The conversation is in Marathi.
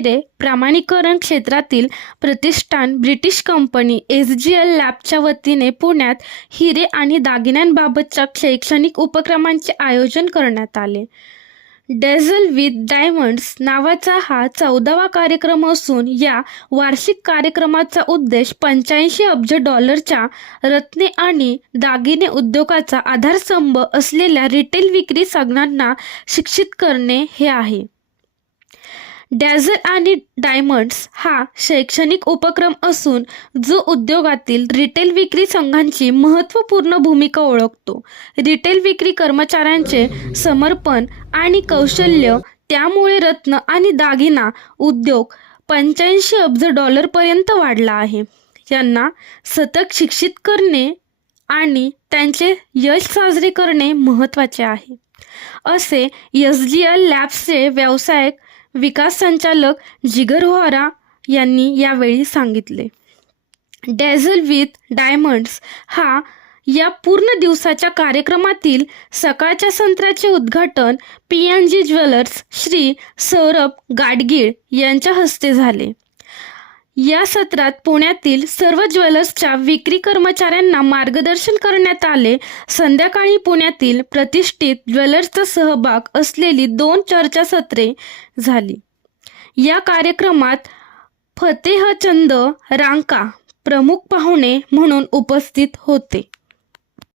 हिरे प्रमाणीकरण क्षेत्रातील प्रतिष्ठान British company S G L लॅबच्या वतीने पुण्यात हिरे आणि दागिन्यांबाबतच्या शैक्षणिक उपक्रमांचे आयोजन करण्यात आले. डेझल विथ डायमंड्स नावाचा हा चौदावा कार्यक्रम असून या वार्षिक कार्यक्रमाचा उद्देश पंच्याऐंशी अब्ज डॉलरच्या रत्ने आणि दागिने उद्योगाचा आधारस्तंभ असलेल्या रिटेल विक्री संघांना शिक्षित करणे हे आहे. डॅझल आणि डायमंड्स हा शैक्षणिक उपक्रम असून जो उद्योगातील रिटेल विक्री संघांची महत्त्वपूर्ण भूमिका ओळखतो. रिटेल विक्री कर्मचाऱ्यांचे समर्पण आणि कौशल्य त्यामुळे रत्न आणि दागिना उद्योग पंच्याऐंशी अब्ज डॉलरपर्यंत वाढला आहे. यांना सतत शिक्षित करणे आणि त्यांचे यश साजरे करणे महत्त्वाचे आहे. असे एस जी एल लॅब्सचे व्यावसायिक विकास संचालक जिगर यांनी यावेळी सांगितले. डेझल विथ डायमंड्स हा या पूर्ण दिवसाच्या कार्यक्रमातील सकाळच्या संत्राचे उद्घाटन P N G jewellers Shri Saurabh Gadgil यांच्या हस्ते झाले. या सत्रात पुण्यातील सर्व ज्वेलर्सच्या विक्री कर्मचाऱ्यांना मार्गदर्शन करण्यात आले. संध्याकाळी पुण्यातील प्रतिष्ठित ज्वेलर्सचा सहभाग असलेली दोन चर्चासत्रे झाली. या कार्यक्रमात फतेहचंद रांका प्रमुख पाहुणे म्हणून उपस्थित होते.